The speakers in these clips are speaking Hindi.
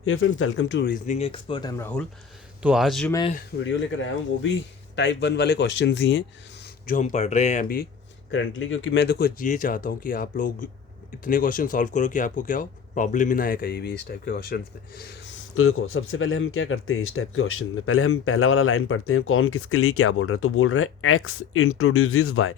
Hey friends, welcome to reasoning expert. I am Rahul. तो आज जो मैं वीडियो लेकर आया हूँ वो भी टाइप 1 वाले क्वेश्चंस ही हैं जो हम पढ़ रहे हैं अभी करंटली, क्योंकि मैं देखो ये चाहता हूँ कि आप लोग इतने क्वेश्चन सॉल्व करो कि आपको क्या हो, प्रॉब्लम ही ना आए कहीं भी इस टाइप के क्वेश्चंस में। तो देखो, सबसे पहले हम क्या करते हैं इस टाइप के क्वेश्चन में, पहले हम पहला वाला लाइन पढ़ते हैं। कौन किसके लिए क्या बोल रहा है? तो बोल रहा है एक्स इंट्रोड्यूसेस वाई,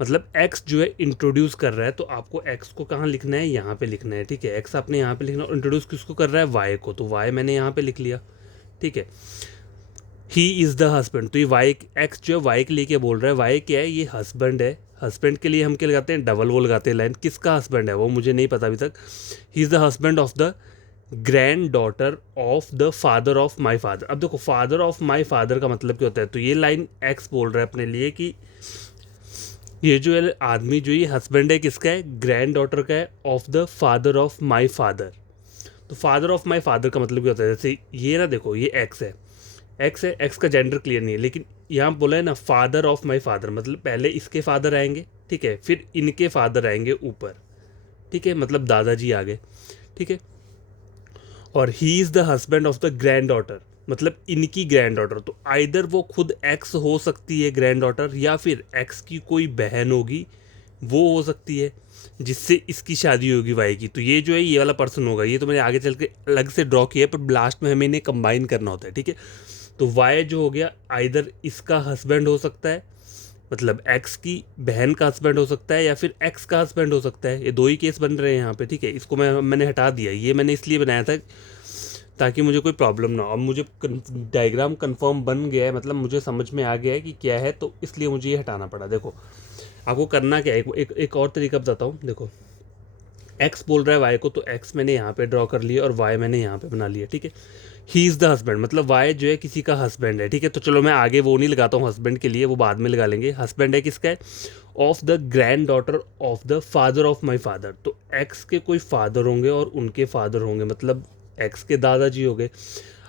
मतलब एक्स जो है इंट्रोड्यूस कर रहा है। तो आपको एक्स को कहाँ लिखना है? यहाँ पे लिखना है। ठीक है, एक्स आपने यहाँ पे लिखना है। इंट्रोड्यूस किसको कर रहा है? वाई को। तो वाई मैंने यहाँ पे लिख लिया। ठीक है, ही इज़ द हस्बैंड। तो ये वाई, एक्स जो है वाई के लिए क्या बोल रहा है? वाई क्या है? ये हस्बैंड है। हस्बैंड के लिए हम क्या लगाते हैं? डबल वो लगाते हैं लाइन। किसका हस्बैंड है वो मुझे नहीं पता अभी तक। He is the husband of the granddaughter of the father of my father. अब देखो, फादर ऑफ माई फादर का मतलब क्या होता है? तो ये लाइन एक्स बोल रहा है अपने लिए कि ये जो है आदमी, जो ये हस्बैंड है, किसका है? ग्रैंड डॉटर का है, of the father of my father. तो फादर ऑफ माई फादर का मतलब क्या होता है? जैसे ये ना, देखो ये एक्स है, एक्स है, एक्स का जेंडर क्लियर नहीं है, लेकिन यहाँ बोला है ना फादर ऑफ माई फादर, मतलब पहले इसके फादर आएंगे, ठीक है, फिर इनके फादर आएंगे ऊपर। ठीक है, मतलब दादाजी आ गए। ठीक है, और he is the husband of the grand daughter, मतलब इनकी ग्रैंड डॉटर। तो आइदर वो खुद एक्स हो सकती है ग्रैंड डॉटर, या फिर एक्स की कोई बहन होगी वो हो सकती है जिससे इसकी शादी होगी वाई की। तो ये जो है ये वाला पर्सन होगा। ये तो मैंने आगे चल के अलग से ड्रॉ किया है, पर लास्ट में हमें इन्हें कंबाइन करना होता है। ठीक है, तो वाई जो हो गया, आइदर इसका हस्बैंड हो सकता है, मतलब एक्स की बहन का हस्बैंड हो सकता है, या फिर एक्स का हस्बैंड हो सकता है। ये दो ही केस बन रहे हैं यहाँ पे। ठीक है, इसको मैंने हटा दिया। ये मैंने इसलिए बनाया था ताकि मुझे कोई प्रॉब्लम ना हो। अब मुझे डायग्राम कंफर्म बन गया है, मतलब मुझे समझ में आ गया है कि क्या है, तो इसलिए मुझे ये हटाना पड़ा। देखो, आपको करना क्या है, एक और तरीका बताता हूँ। देखो, एक्स बोल रहा है वाई को, तो एक्स मैंने यहाँ पे ड्रॉ कर लिया और वाई मैंने यहाँ पे बना लिया। ठीक है, ही इज़ द हस्बैंड, मतलब वाई जो है किसी का हस्बैंड है। ठीक है, तो चलो मैं आगे वो नहीं लगाता हूँ हस्बैंड के लिए, वो बाद में लगा लेंगे। हस्बैंड है किसका है? Of the granddaughter of the father of my father. तो एक्स के कोई फादर होंगे और उनके फादर होंगे, मतलब एक्स के दादाजी हो गए।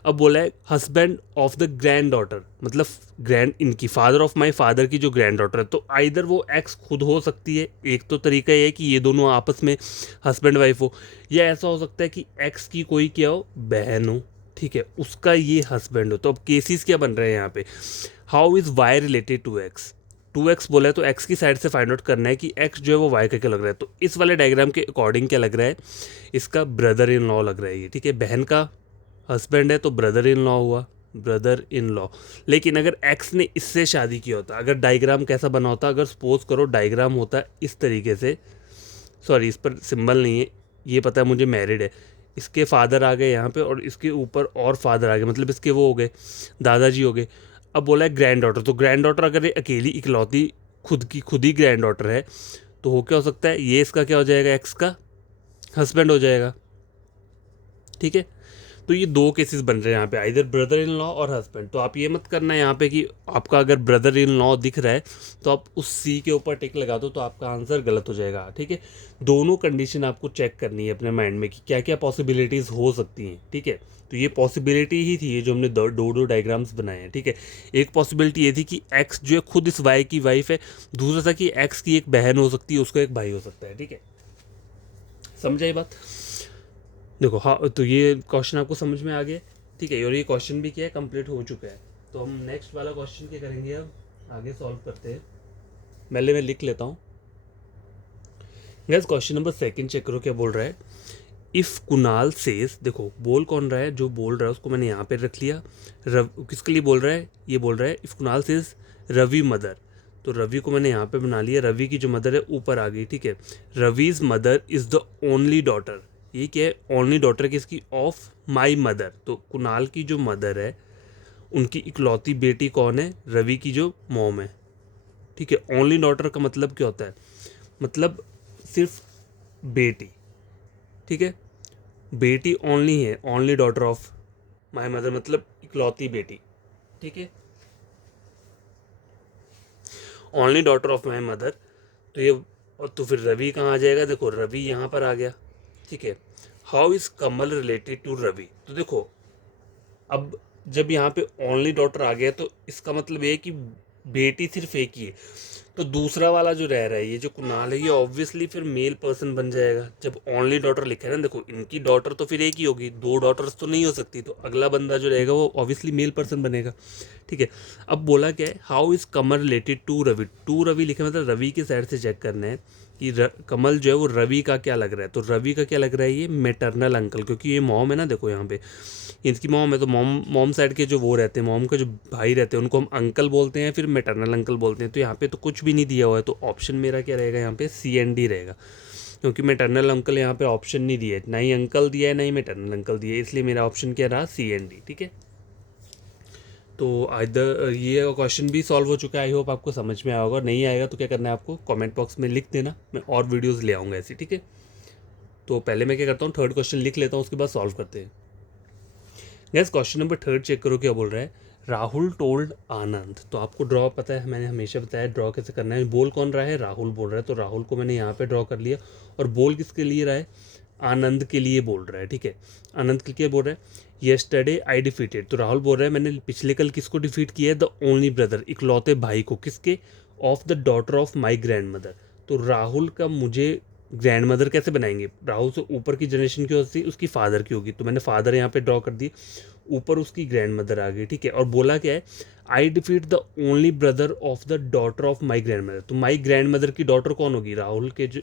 अब बोला है husband of the grand daughter, मतलब ग्रैंड, इनकी फादर ऑफ माई फादर की जो ग्रैंड डॉटर है। तो आइदर वो एक्स खुद हो सकती है, एक तो तरीका ये है कि ये दोनों आपस में हस्बैंड वाइफ हो, या ऐसा हो सकता है कि एक्स की कोई क्या हो, बहन हो। ठीक है, उसका ये हस्बैंड हो। तो अब केसेस क्या बन रहे हैं यहाँ पे? How is Y related to X? To X बोला है तो एक्स की साइड से फाइंड आउट करना है कि एक्स जो है वो वाई का क्या लग रहा है। तो इस वाले डायग्राम के अकॉर्डिंग क्या लग रहा है? इसका ब्रदर इन लॉ लग रहा है ये। ठीक है, बहन का हस्बैंड है तो ब्रदर इन लॉ हुआ, ब्रदर इन लॉ। लेकिन अगर एक्स ने इससे शादी की होता, अगर डायग्राम कैसा बना होता, अगर सपोज करो डायग्राम होता इस तरीके से, सॉरी इस पर सिंबल नहीं है, ये पता है मुझे, मैरिड है, इसके फादर आ गए यहाँ पे और इसके ऊपर और फादर आ गए, मतलब इसके वो हो गए, दादाजी हो गए। अब बोला है ग्रैंड डॉटर, तो ग्रैंड डॉटर अगर ये अकेली इकलौती खुद ही ग्रैंड डॉटर है, तो हो क्या हो सकता है? ये इसका क्या हो जाएगा? एक्स का हस्बैंड हो जाएगा। ठीक है, तो ये दो केसेस बन रहे हैं यहाँ पे, आइदर ब्रदर इन लॉ और हस्बैंड। तो आप ये मत करना यहाँ पे कि आपका अगर ब्रदर इन लॉ दिख रहा है तो आप उस सी के ऊपर टिक लगा दो, तो आपका आंसर गलत हो जाएगा। ठीक है, दोनों कंडीशन आपको चेक करनी है अपने माइंड में कि क्या क्या पॉसिबिलिटीज़ हो सकती हैं। ठीक है, तो ये पॉसिबिलिटी ही थी ये जो हमने दो दो डायग्राम्स बनाए हैं। ठीक है, एक पॉसिबिलिटी ये थी कि एक्स जो है खुद इस वाई की वाइफ है, दूसरा था कि एक्स की एक बहन हो सकती है, उसका एक भाई हो सकता है। ठीक है, समझा ये बात? देखो, हाँ, तो ये क्वेश्चन आपको समझ में आ गया। ठीक है, और ये क्वेश्चन भी क्या है, कंप्लीट हो चुका है। तो हम नेक्स्ट वाला क्वेश्चन क्या करेंगे, अब आगे सॉल्व करते हैं। पहले मैं लिख लेता हूँ। Guess, question number second check करो क्या बोल रहा है। इफ़ कुणाल सेज, देखो बोल कौन रहा है, जो बोल रहा है उसको मैंने यहाँ पे रख लिया। किसके लिए बोल रहा है? ये बोल रहा है if Kunal says Ravi mother, तो रवि को मैंने यहाँ पे बना लिया। रवि की जो मदर है ऊपर आ गई। ठीक है, Ravi's mother is the only daughter, ये क्या है? ओनली डॉटर किसकी? Of my mother. तो कुणाल की जो मदर है उनकी इकलौती बेटी कौन है? रवि की जो मॉम है। ठीक है, ओनली डॉटर का मतलब क्या होता है? मतलब सिर्फ बेटी। ठीक है, बेटी ओनली है, only daughter of my mother, मतलब इकलौती बेटी। ठीक है, only daughter of my mother. तो ये, और तो फिर रवि कहाँ आ जाएगा? देखो रवि यहाँ पर आ गया। ठीक है, how is Kamal related to Ravi? तो देखो, अब जब यहाँ पे ओनली डॉटर आ गया तो इसका मतलब ये है कि बेटी सिर्फ एक ही है। तो दूसरा वाला जो रह रहा है ये जो कुणाल है ये ऑब्वियसली फिर मेल पर्सन बन जाएगा। जब ओनली डॉटर लिखा है ना, देखो इनकी डॉटर तो फिर एक ही होगी, दो डॉटर्स तो नहीं हो सकती, तो अगला बंदा जो रहेगा वो ऑब्वियसली मेल पर्सन बनेगा। ठीक है, अब बोला क्या है, how is Kamal related to Ravi. To Ravi लिखे मतलब रवि के साइड से चेक करना है कि कमल जो है वो रवि का क्या लग रहा है। तो रवि का क्या लग रहा है, ये मेटरनल अंकल, क्योंकि ये मॉम है ना, देखो यहाँ पे इसकी मॉम है, तो मॉम साइड के जो वो रहते हैं, मॉम के जो भाई रहते हैं उनको हम अंकल बोलते हैं, फिर मेटरनल अंकल बोलते हैं। तो यहाँ पे तो कुछ भी नहीं दिया हुआ है, तो ऑप्शन मेरा क्या रहेगा यहाँ पे, CND रहेगा, क्योंकि मेटरनल अंकल यहाँ पे ऑप्शन नहीं दिया है, ना ही अंकल दिया है ना ही मेटरनल अंकल दिया है, इसलिए मेरा ऑप्शन क्या रहा, CND। ठीक है, तो इधर ये क्वेश्चन भी सॉल्व हो चुका है। आई होप आपको समझ में आया होगा, नहीं आएगा तो क्या करना है आपको कमेंट बॉक्स में लिख देना, मैं और वीडियोस ले आऊँगा ऐसी। ठीक है, तो पहले मैं क्या करता हूँ, थर्ड क्वेश्चन लिख लेता हूँ, उसके बाद सॉल्व करते हैं। Guess question number third check करो क्या बोल रहा है, राहुल टोल्ड आनंद। तो आपको ड्रॉ पता है, मैंने हमेशा बताया ड्रॉ कैसे करना है। बोल कौन रहा है, राहुल बोल रहा है, तो राहुल को मैंने यहाँ पे ड्रॉ कर लिया, और बोल किसके लिए रहा है, आनंद के लिए बोल रहा है। ठीक है, आनंद के लिए बोल रहा है, येस्टरडे आई डिफीटेड। तो राहुल बोल रहा है मैंने पिछले कल किसको डिफीट किया है, द ओनली ब्रदर, इकलौते भाई को, किसके, of the daughter of my grandmother. तो राहुल का मुझे ग्रैंड मदर कैसे बनाएंगे, राहुल से ऊपर की जनरेशन की होती उसकी फादर की होगी, तो मैंने फादर यहाँ पे ड्रॉ कर दी, ऊपर उसकी ग्रैंड मदर आ गई। ठीक है, और बोला क्या है, I defeat the only brother of the daughter of my grandmother. तो माई ग्रैंड मदर की डॉटर कौन होगी, राहुल के जो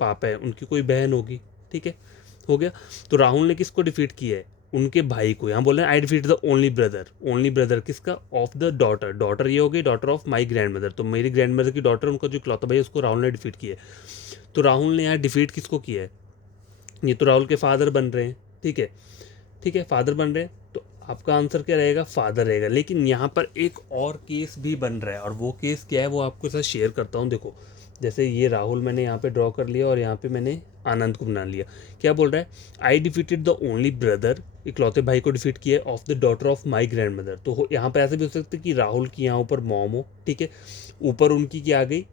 पापा है उनकी कोई बहन होगी। ठीक है, हो गया। तो राहुल ने किसको डिफीट किया है, उनके भाई को। यहाँ बोल रहे हैं I defeat the only brother, only brother किसका, ऑफ द डॉटर, डॉटर ये हो गई daughter of my grandmother, तो मेरी ग्रैंड मदर की डॉटर, उनका जो इकलौता भाई है उसको राहुल ने डिफीट किया है। तो राहुल ने यहाँ डिफीट किसको किया है, ये तो राहुल के फादर बन रहे हैं। ठीक है, ठीक है, फादर बन रहे हैं, तो आपका आंसर क्या रहेगा, फादर रहेगा। लेकिन यहाँ पर एक और केस भी बन रहा है, और वो केस क्या है वो आपके साथ शेयर करता हूँ। देखो जैसे ये राहुल मैंने यहाँ पे ड्रॉ कर लिया, और यहाँ पे मैंने आनंद को बना लिया। क्या बोल रहा है, आई डिफीटेड द ओनली ब्रदर, इकलौते भाई को डिफीट किया of the daughter of my grandmother. तो यहाँ पर ऐसे भी हो सकता है कि राहुल की यहाँ ऊपर मॉम हो, ठीक है, ऊपर उनकी क्या आ गई,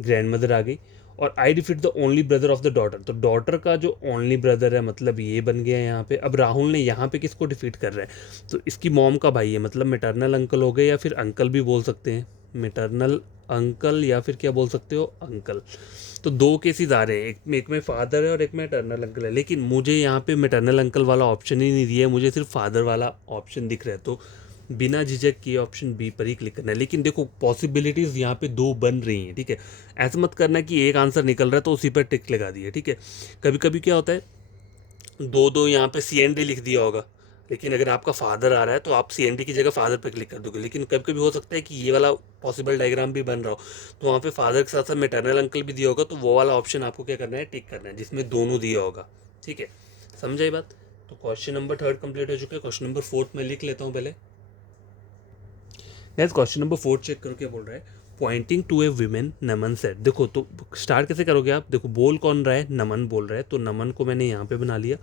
ग्रैंड मदर आ गई, और I defeat the only brother of the daughter. तो डॉटर का जो ओनली ब्रदर है मतलब ये बन गया यहाँ पे। अब राहुल ने यहाँ पे किसको डिफीट कर रहा है, तो इसकी मॉम का भाई है, मतलब मेटरनल अंकल हो गए, या फिर अंकल भी बोल सकते हैं, मेटरनल अंकल, या फिर क्या बोल सकते हो, अंकल। तो दो केसेस आ रहे हैं, एक में फादर है और एक में मेटरनल अंकल है, लेकिन मुझे यहाँ पे मेटरनल अंकल वाला ऑप्शन ही नहीं दिया है, मुझे सिर्फ फादर वाला ऑप्शन दिख रहा है। तो बिना झिझक किए ऑप्शन बी पर ही क्लिक करना है। लेकिन देखो पॉसिबिलिटीज़ यहाँ पे दो बन रही हैं। ठीक है, ऐसा मत करना कि एक आंसर निकल रहा है तो उसी पर टिक लगा दिया। ठीक है, कभी कभी क्या होता है, दो दो यहाँ पे CND लिख दिया होगा, लेकिन अगर आपका फादर आ रहा है तो आप CND की जगह फादर पर क्लिक कर दोगे। लेकिन कभी कभी हो सकता है कि ये वाला पॉसिबल डायग्राम भी बन रहा हो, तो वहाँ पे फादर के साथ साथ मेटरनल अंकल भी दिया होगा, तो वो वाला ऑप्शन आपको क्या करना है, टिक करना है, जिसमें दोनों दिया होगा। ठीक है, समझा ये बात। तो क्वेश्चन नंबर थर्ड कंप्लीट हो चुका है। क्वेश्चन नंबर फोर्थ में लिख लेता हूँ पहले। गैस क्वेश्चन नंबर 4 चेक करो क्या बोल रहा है, pointing to a women Naman said. देखो तो स्टार्ट कैसे करोगे आप, देखो बोल कौन रहा है, नमन बोल रहा है, तो नमन को मैंने यहाँ पे बना लिया,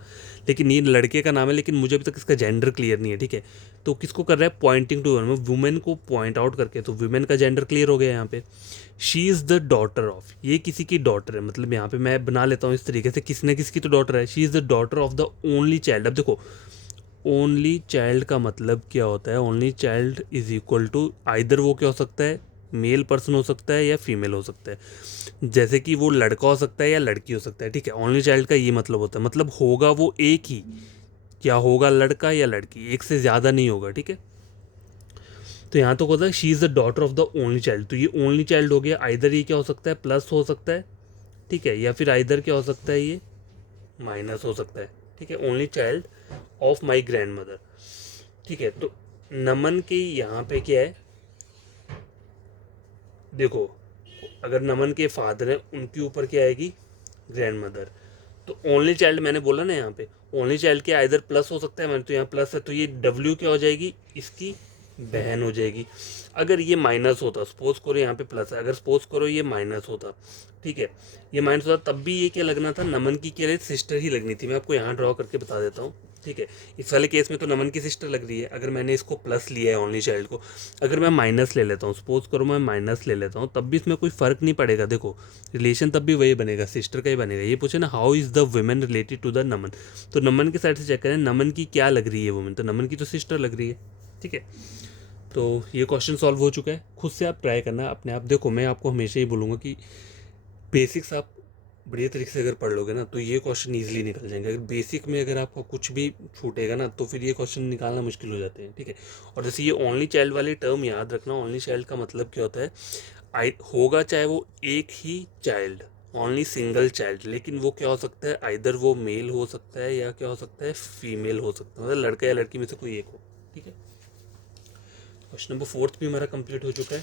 लेकिन ये लड़के का नाम है, लेकिन मुझे अभी तक इसका जेंडर क्लियर नहीं है। ठीक है, तो किसको कर रहा है, पॉइंटिंग टू वुमेन को पॉइंट आउट करके, तो वुमेन का जेंडर क्लियर हो गया यहाँ पे। She is the daughter of, ये किसी की डॉटर है, मतलब यहाँ पे मैं बना लेता हूँ इस तरीके से, किसने किसकी तो डॉटर है, she is the daughter of the only child. अब देखो ओनली चाइल्ड का मतलब क्या होता है, only child is equal to either वो क्या हो सकता है, मेल पर्सन हो सकता है या फीमेल हो सकता है, जैसे कि वो लड़का हो सकता है या लड़की हो सकता है। ठीक है, ओनली चाइल्ड का ये मतलब होता है, मतलब होगा वो एक ही, क्या होगा, लड़का या लड़की, एक से ज़्यादा नहीं होगा। ठीक है, तो यहाँ तो होता है she is the daughter of the only child, तो ये ओनली चाइल्ड हो गया, आइदर ये क्या हो सकता है, प्लस हो सकता है, ठीक है, या फिर आइदर क्या हो सकता है, ये माइनस हो सकता है। ठीक है, only child of my grand mother. ठीक है, तो नमन के यहाँ पे क्या है, देखो अगर नमन के फादर हैं उनके ऊपर क्या आएगी, ग्रैंड मदर। तो ओनली चाइल्ड मैंने बोला ना, यहाँ पे ओनली चाइल्ड के आइदर प्लस हो सकता है, मैंने तो यहाँ प्लस है, तो ये W क्या हो जाएगी, इसकी बहन हो जाएगी। अगर ये माइनस होता, सपोज करो यहाँ पे प्लस है, अगर सपोज करो ये माइनस होता, ठीक है, ये माइनस होता, तब भी ये क्या लगना था, नमन की क्या सिस्टर ही लगनी थी। मैं आपको यहाँ ड्रॉ करके बता देता हूँ। ठीक है, इस वाले केस में तो नमन की सिस्टर लग रही है, अगर मैंने इसको प्लस लिया है ओनली चाइल्ड को, अगर मैं माइनस ले लेता हूँ, सपोज करो मैं माइनस ले लेता हूँ, तब भी इसमें कोई फ़र्क नहीं पड़ेगा। देखो रिलेशन तब भी वही बनेगा, सिस्टर का ही बनेगा। ये पूछे ना how is the women related to the Naman, तो नमन के साइड से चेक करें नमन की क्या लग रही है वुमेन, तो नमन की तो सिस्टर लग रही है। ठीक है, तो ये क्वेश्चन सॉल्व हो चुका है। खुद से आप ट्राई करना अपने आप। देखो मैं आपको हमेशा ही बोलूँगा कि बेसिक्स आप बढ़िया तरीके से अगर पढ़ लोगे ना तो ये क्वेश्चन ईजिली निकल जाएंगे। अगर बेसिक में अगर आपको कुछ भी छूटेगा ना तो फिर ये क्वेश्चन निकालना मुश्किल हो जाते हैं, ठीक है। और जैसे ये ओनली चाइल्ड वाली टर्म याद रखना, ओनली चाइल्ड का मतलब क्या होता है, होगा चाहे वो एक ही चाइल्ड, ओनली सिंगल चाइल्ड, लेकिन वो क्या हो सकता है, आइदर वो मेल हो सकता है या क्या हो सकता है, फीमेल हो सकता है, मतलब लड़का या लड़की में से कोई एक हो, ठीक है। क्वेश्चन नंबर 4 भी हमारा कंप्लीट हो चुका है।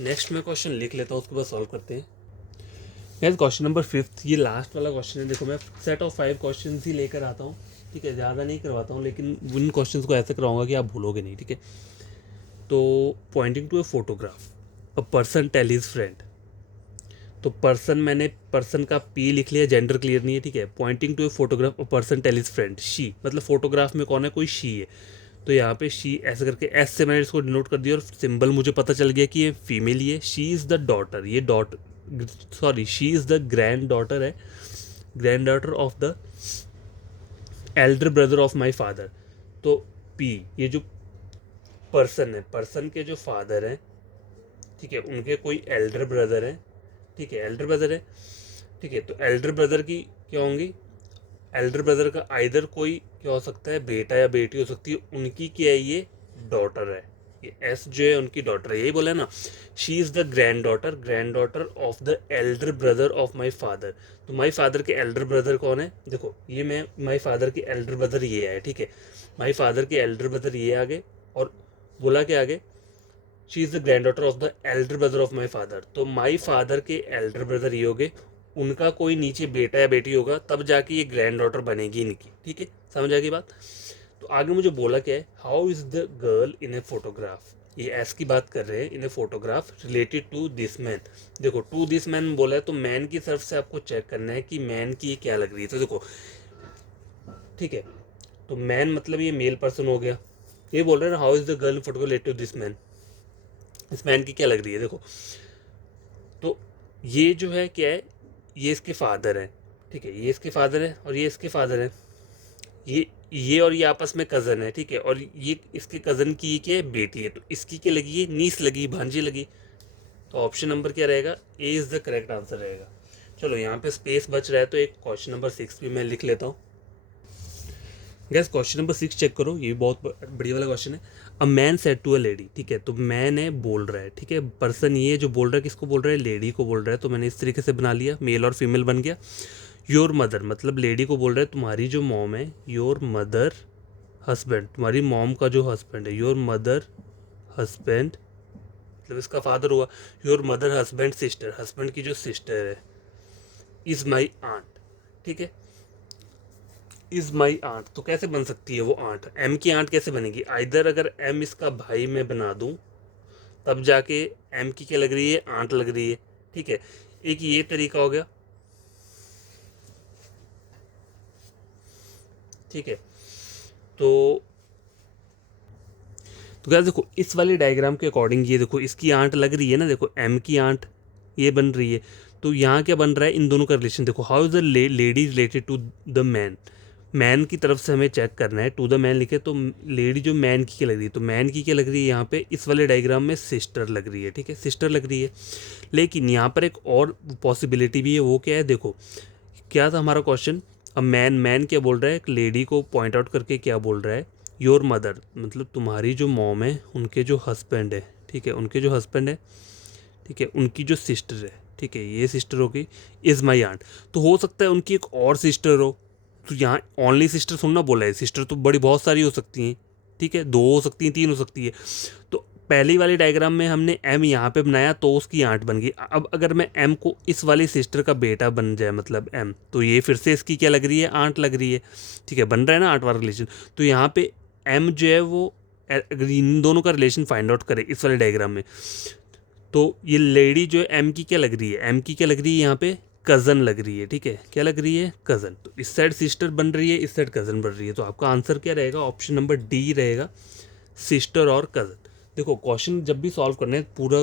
नेक्स्ट मैं क्वेश्चन लिख लेता हूँ, उसके बाद सॉल्व करते हैं। गैस क्वेश्चन नंबर 5, ये लास्ट वाला क्वेश्चन है। देखो मैं सेट ऑफ 5 क्वेश्चन ही लेकर आता हूँ, ठीक है, ज़्यादा नहीं करवाता हूँ, लेकिन उन क्वेश्चंस को ऐसे कराऊंगा कि आप भूलोगे नहीं, ठीक है। तो pointing to a photograph, a person tell his friend. तो पर्सन, मैंने पर्सन का पी लिख लिया, जेंडर क्लियर नहीं है, ठीक है। Pointing to a photograph, a person tell his friend, she, मतलब फोटोग्राफ में कौन है, कोई शी है। तो यहाँ पे शी ऐसे करके एस से मैंने इसको डिनोट कर दिया और सिंबल मुझे पता चल गया कि ये फीमेल ही है। शी इज़ द डॉटर, ये she is the granddaughter है, granddaughter of the elder brother of my father. तो पी, ये जो पर्सन है, पर्सन के जो फादर हैं, ठीक है, उनके कोई एल्डर ब्रदर है, ठीक है, एल्डर ब्रदर है, ठीक है। तो एल्डर ब्रदर की क्या होंगी, एल्डर ब्रदर का आइदर कोई क्या हो सकता है, बेटा या बेटी हो सकती है, उनकी क्या है, ये डॉटर है, ये एस जो है उनकी डॉटर है, यही बोला है ना। She is the granddaughter of the elder brother of my father. तो माई फादर के एल्डर ब्रदर कौन है, देखो ये मैं माई फादर के एल्डर ब्रदर ये है, ठीक है, माई फादर के एल्डर ब्रदर ये आगे, और बोला के आगे she is the granddaughter of the elder brother of my father. तो माई फादर के एल्डर ब्रदर ये हो गए, उनका कोई नीचे बेटा या बेटी होगा, तब जाके ये ग्रैंड डॉटर बनेगी इनकी, ठीक है, समझ आ गई बात। तो आगे मुझे बोला क्या है, how is the girl in a photograph, ये एस की बात कर रहे हैं, in a photograph related to this man. देखो टू दिस मैन बोला है तो मैन की तरफ से आपको चेक करना है कि मैन की क्या लग रही है। तो देखो ठीक है, तो मैन मतलब ये मेल पर्सन हो गया, ये बोल रहे हैं ना how is the girl in photograph related to this man, इस मैन की क्या लग रही है। देखो तो ये जो है क्या है, ये इसके फादर है, ठीक है, ये इसके फादर है और ये इसके फादर है, ये और ये आपस में कज़न है, ठीक है, और ये इसके कज़न की क्या है, बेटी है, तो इसकी क्या लगी है, नीस लगी, भांजी लगी। तो ऑप्शन नंबर क्या रहेगा, A is the correct answer रहेगा। चलो यहाँ पे स्पेस बच रहा है तो एक क्वेश्चन नंबर 6 भी मैं लिख लेता हूँ। गैस क्वेश्चन नंबर 6 चेक करो, ये भी बहुत बढ़िया वाला क्वेश्चन है। A man said to a lady, ठीक है, तो मैन है बोल रहा है, ठीक है, पर्सन ये जो बोल रहा है किसको बोल रहा है, लेडी को बोल रहा है। तो मैंने इस तरीके से बना लिया, मेल और फीमेल बन गया। योर मदर, मतलब लेडी को बोल रहा है तुम्हारी जो मॉम है, योर मदर हस्बैंड, तुम्हारी मॉम का जो हस्बैंड है, योर मदर हस्बैंड, मतलब इसका फादर हुआ। Your mother husband sister, husband की जो सिस्टर है, इज़ माई आंट, ठीक है, इज़ माई आंट। तो कैसे बन सकती है वो आंट, एम की आंट कैसे बनेगी, आइदर अगर एम इसका भाई मैं बना दूँ तब जाके एम की क्या लग रही है, आंट लग रही है, ठीक है। एक ये तरीका हो गया, ठीक है। तो क्या देखो इस वाले डायग्राम के अकॉर्डिंग ये देखो इसकी आंट लग रही है ना, देखो एम की आंट ये बन रही है। तो यहाँ क्या बन रहा है, इन दोनों का रिलेशन देखो, how is the lady related to the man, man की तरफ से हमें चेक करना है, टू द मैन लिखे तो लेडी जो मैन की क्या लग रही है, तो मैन की क्या लग रही है यहाँ पे इस वाले डायग्राम में, सिस्टर लग रही है, ठीक है, सिस्टर लग रही है। लेकिन यहाँ पर एक और पॉसिबिलिटी भी है, वो क्या है, देखो क्या था हमारा क्वेश्चन, अब मैन क्या बोल रहा है, एक लेडी को पॉइंट आउट करके क्या बोल रहा है, योर मदर, मतलब तुम्हारी जो मॉम है उनके जो हस्बैंड है, ठीक है, उनके जो हस्बैंड है, ठीक है, उनकी जो सिस्टर है, ठीक है, ये सिस्टर होगी, इज़ माई आंट। तो हो सकता है उनकी एक और सिस्टर हो, तो यहाँ ओनली सिस्टर सुनना बोला है, सिस्टर तो बड़ी बहुत सारी हो सकती हैं, ठीक है, 2 हो सकती हैं, 3 हो सकती है। तो पहली वाली डायग्राम में हमने एम यहाँ पे बनाया तो उसकी आंट बन गई। अब अगर मैं एम को इस वाली सिस्टर का बेटा बन जाए मतलब एम, तो ये फिर से इसकी क्या लग रही है, आंट लग रही है, ठीक है, बन रहा है ना आंट वाला रिलेशन। तो यहाँ पे एम जो है वो अगर इन दोनों का रिलेशन फाइंड आउट करे इस वाले डायग्राम में, तो ये लेडी जो है एम की क्या लग रही है, एम की क्या लग रही है यहाँ पे, कज़न लग रही है, ठीक है, क्या लग रही है, कज़न। तो इस साइड सिस्टर बन रही है, इस साइड कज़न बन रही है। तो आपका आंसर क्या रहेगा, ऑप्शन नंबर डी रहेगा, सिस्टर और कज़न। देखो क्वेश्चन जब भी सॉल्व करना है पूरा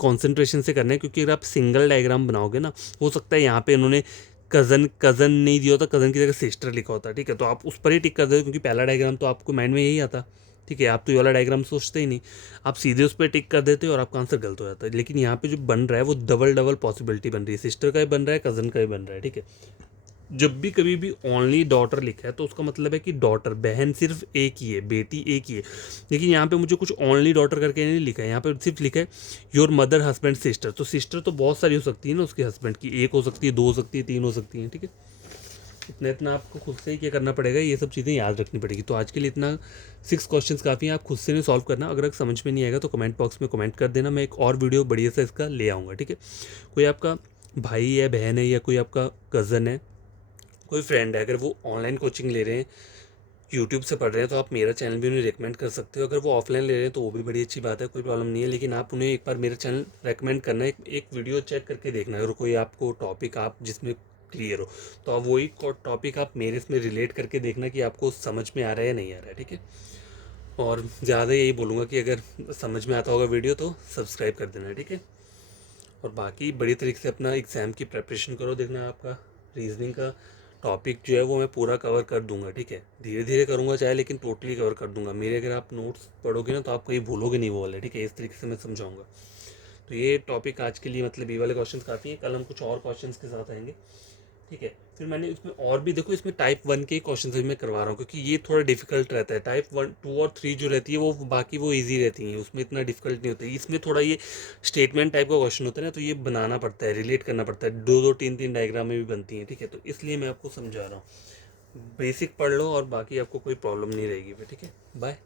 कंसंट्रेशन से करना है, क्योंकि अगर आप सिंगल डायग्राम बनाओगे ना, हो सकता है यहाँ पे इन्होंने कज़न नहीं दिया होता, कज़न की जगह सिस्टर लिखा होता, ठीक है, तो आप उस पर ही टिक कर दो, क्योंकि पहला डायग्राम तो आपको माइंड में यही आता, ठीक है। आप तो ये वाला डायग्राम सोचते ही नहीं, आप सीधे उस पर टिक कर देते हो और आपका आंसर गलत हो जाता है। लेकिन यहाँ पे जो बन रहा है वो डबल डबल पॉसिबिलिटी बन रही है, सिस्टर का भी बन रहा है, कज़न का भी बन रहा है, ठीक है। जब भी कभी भी ओनली डॉटर लिखा है तो उसका मतलब है कि डॉटर, बहन सिर्फ एक ही है, बेटी एक ही है। लेकिन यहाँ पे मुझे कुछ ओनली डॉटर करके नहीं लिखा है, यहाँ पे सिर्फ लिखा है योर मदर हस्बैंड सिस्टर। तो सिस्टर तो बहुत सारी हो सकती है ना उसके हस्बैंड की, एक हो सकती है, दो हो सकती है, तीन हो सकती है, ठीक है। इतना इतना आपको खुद से ही क्या करना पड़ेगा, ये सब चीज़ें याद रखनी पड़ेगी। तो आज के लिए इतना 6 क्वेश्चंस काफ़ी हैं, आप खुद से नहीं सॉल्व करना। अगर समझ में नहीं आएगा तो कमेंट बॉक्स में कमेंट कर देना, मैं एक और वीडियो बढ़िया सा इसका ले आऊँगा, ठीक है। कोई आपका भाई है, बहन है, या कोई आपका कज़न है, कोई फ्रेंड है, अगर वो ऑनलाइन कोचिंग ले रहे हैं, यूट्यूब से पढ़ रहे हैं, तो आप मेरा चैनल भी उन्हें रिकमेंड कर सकते हो। अगर वो ऑफलाइन ले रहे हैं तो वो भी बड़ी अच्छी बात है, कोई प्रॉब्लम नहीं है। लेकिन आप उन्हें एक बार मेरा चैनल रेकमेंड करना, एक वीडियो चेक करके देखना। अगर कोई आपको टॉपिक आप जिसमें क्लियर हो तो आप वही टॉपिक आप मेरे इसमें रिलेट करके देखना कि आपको समझ में आ रहा है या नहीं आ रहा है, ठीक है। और ज़्यादा यही बोलूँगा कि अगर समझ में आता होगा वीडियो तो सब्सक्राइब कर देना, ठीक है। और बाकी बड़ी तरीके से अपना एग्ज़ाम की प्रिपरेशन करो। देखना आपका रीजनिंग का टॉपिक जो है वो मैं पूरा कवर कर दूंगा, ठीक है। धीरे धीरे करूंगा चाहे, लेकिन टोटली कवर कर दूंगा। मेरे अगर आप नोट्स पढ़ोगे ना तो आप कहीं भूलोगे नहीं वो वाले, ठीक है। इस तरीके से मैं समझाऊंगा। तो ये टॉपिक आज के लिए मतलब ये वाले क्वेश्चन काफ़ी हैं। कल हम कुछ और क्वेश्चन के साथ आएंगे, ठीक है। फिर मैंने इसमें और भी, देखो इसमें टाइप 1 के क्वेश्चन भी मैं करवा रहा हूँ, क्योंकि ये थोड़ा डिफिकल्ट रहता है। टाइप 1, 2 और 3 जो रहती है वो बाकी वो इजी रहती हैं, उसमें इतना डिफिकल्ट नहीं होता है। इसमें थोड़ा ये स्टेटमेंट टाइप का क्वेश्चन होता है ना, तो ये बनाना पड़ता है, रिलेट करना पड़ता है, दो दो तीन तीन डायग्राम में भी बनती हैं, ठीक है। तो इसलिए मैं आपको समझा रहा हूँ। बेसिक पढ़ लो और बाकी आपको कोई प्रॉब्लम नहीं रहेगी, ठीक है। बाय।